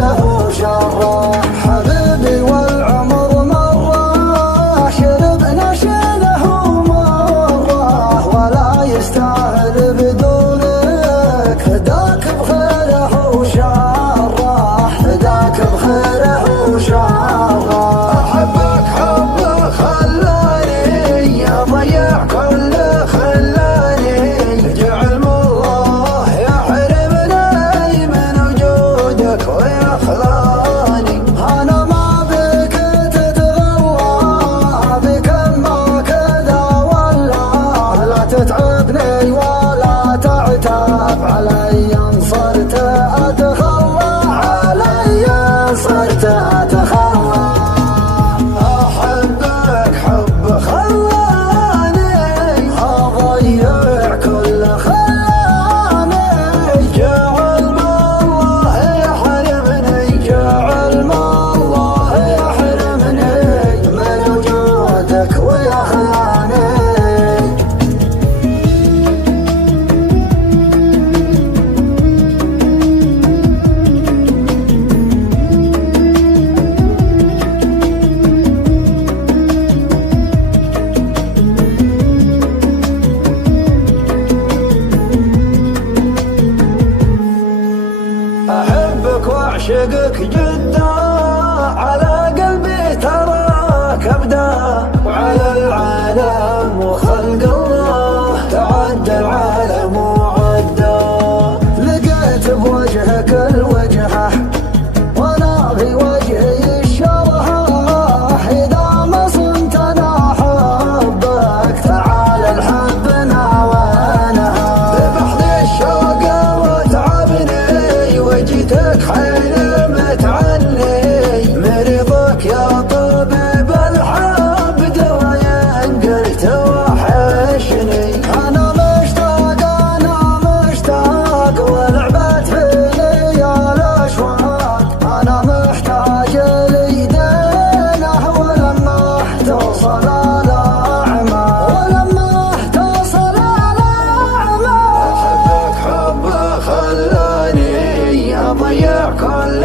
له شره حبيبي والعمر مره شربنا شله مره ولا يستاهل بدونك فداك بخيره وشره فداك بخيره وشره احبك حب خلاني اضيع كل خلاني جعل الله يحرمني من وجودك ويخلاني انا ما بك تتغوى بك ما كذا ولا لا تتعبني ولا تعتاب علي ان صرت اتخلى علي ان صرت اتخلى احبك حب خلاني اضيع كل خلاني جعل ما الله يحرمني جعل ما الله يحرمني من وجودك ويخلاني أحبك وأعشقك جدا على قلبي تراك أبدا وعلى العالم وخلق الله تعدى العالم وعدى لقيت بوجهك الوجهة وأنا بوجهي الشرحة إذا ما صنت أنا أحبك تعال الحبنا وأنها ببحر الشوق وتعبني وجيتك حلمت عني مرضك يا طبيب الحب دواء قلت وحشني انا مشتاق ولعبت فيني الاشواق انا محتاج ليدينه ولما توصل الاعمى ولما توصل الاعمى احبك حب خلاني اضيع كل